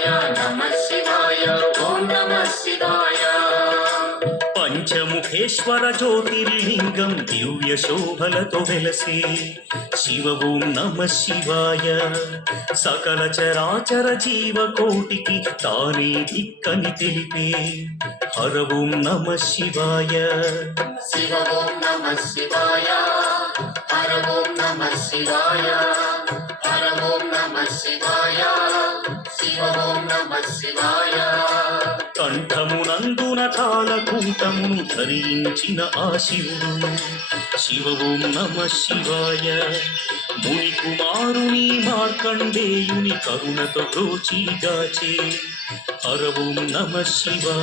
శివాయ నమః శివాయ ఓం నమః శివాయ. పంచముఖేశ్వర జ్యోతిర్లింగం దివ్య శోభలతో వెలసే శివ ఓం నమః శివాయ. సకల చరాచర జీవకోటికి తానే దిక్కని తెలిపే హర ఓం నమః శివాయ. శివ ఓం నమః శివాయ హర ఓం నమః శివాయ హర ఓం నమః శివాయ శివ ఓం నమః శివాయ. కంఠమునందున కాలకూటమును ధరించిన ఆ శివుడు శివ ఓం నమః శివాయ. ముని కుమారుని మార్కండేయుని కరుణతో ప్రోచిగాచే హర ఓం నమః శివాయ.